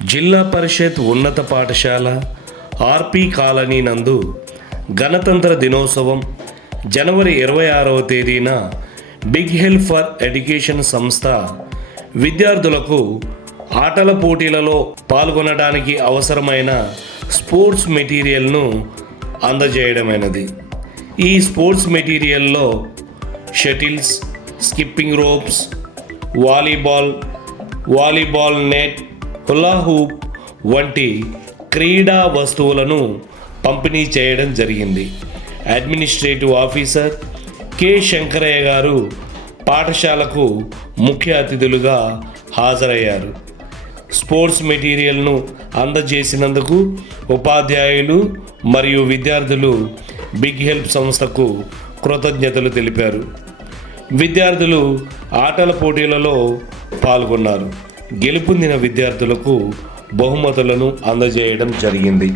జిల్లా పరిషత్ ఉన్నత పాఠశాల ఆర్పి కాలనీ నందు గణతంత్ర దినోత్సవం జనవరి 26వ తేదీన బిగ్ హెల్ప్ ఫర్ ఎడ్యుకేషన్ సంస్థ విద్యార్థులకు ఆటల పోటీలలో పాల్గొనడానికి అవసరమైన స్పోర్ట్స్ మెటీరియల్ను అందజేయడమైనది. ఈ స్పోర్ట్స్ మెటీరియల్లో shuttles, skipping ropes, volleyball net, hula hoop వంటి క్రీడా వస్తువులను పంపిణీ చేయడం జరిగింది. అడ్మినిస్ట్రేటివ్ ఆఫీసర్ కె శంకరయ్య గారు పాఠశాలకు ముఖ్య అతిథులుగా హాజరయ్యారు. స్పోర్ట్స్ మెటీరియల్ను అందజేసినందుకు ఉపాధ్యాయులు మరియు విద్యార్థులు బిగ్ హెల్ప్ సంస్థకు కృతజ్ఞతలు తెలిపారు. విద్యార్థులు ఆటల పోటీలలో పాల్గొన్నారు. గెలుపొందిన విద్యార్థులకు బహుమతులను అందజేయడం జరిగింది.